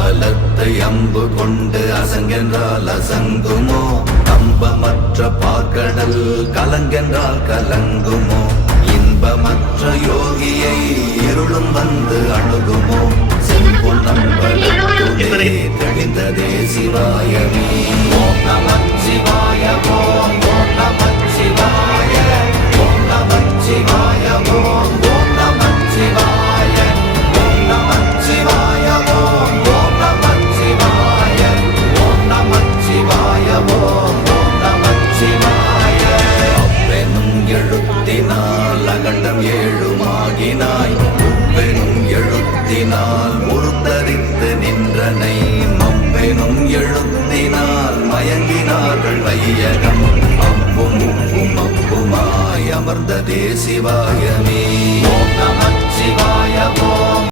பலத்தை அம்பு கொண்டு அசங்கென்றால் அசங்குமோ? கம்பமற்ற பார்க்கடல் கலங்கென்றால் கலங்குமோ? இன்பமற்ற யோகியை இருளும் வந்து அணுகுமோ? செம்பொன் நம்பளே தெளிந்ததே சிவாயமே. ஓம் நமச்சிவாய ஓம் ஓம் நமச்சிவாய ஓம் நமச்சிவாய ஓம் ஓம் நமச்சிவாய ஓம் நமச்சிவாய ஓம் ஓம் நமச்சிவாய ஓம் நமச்சிவாய ஓம் ஓம் நமச்சிவாய. அப்பெனும் எழுத்தினால் அகண்டம் ஏழுமாகினாய், உப்பெனும் எழுத்தினால் உருத்தரித்து நின்றனை, மப்பெனும் எழுத்தினால் மயங்கினார்கள் வையகம். அப்பும் உப்பும் அப்புமாய் அமர்ந்ததே சிவாயமே. ஓம் நமச்சிவாய